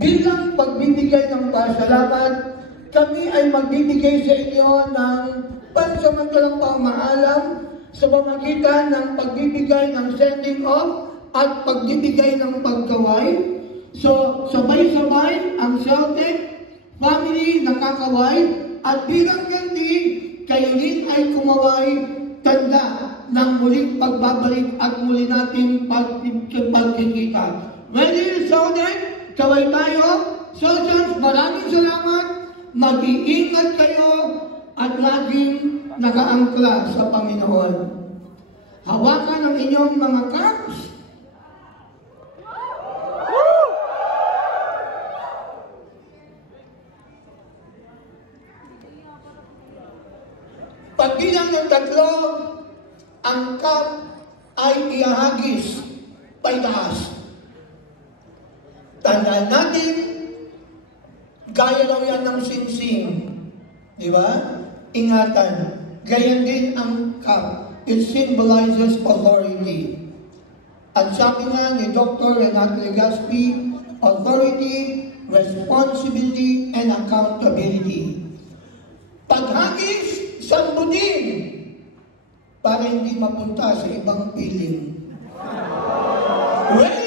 Bilang pagbibigay ng pasalamat, kami ay magbibigay sa inyo ng pansamantalang pamaalam sa pamagitan ng pagbibigay ng sending off at pagbibigay ng pagkaway. So, sabay-sabay ang Celtic family nakakaway at bilang ganti, kayo rin ay kumaway, tanda ng muling pagbabalik at muli nating pagkikita. Ready, Celtic? Kaway tayo. Soldiers, maraming salamat. Mag-iingat kayo at laging nakaangkla sa Panginoon. Hawakan ang inyong mga cups. Pagbilang ng 3, ang cup ay iahagis paitaas. Tandaan natin, gaya daw yan ng singsing. Di ba? Ingatan. Gaya din ang cup. It symbolizes authority. At sabi nga ni Dr. Renato Legaspi, authority, responsibility, and accountability. Paghagis, sambutin para hindi mapunta sa ibang piling. Well,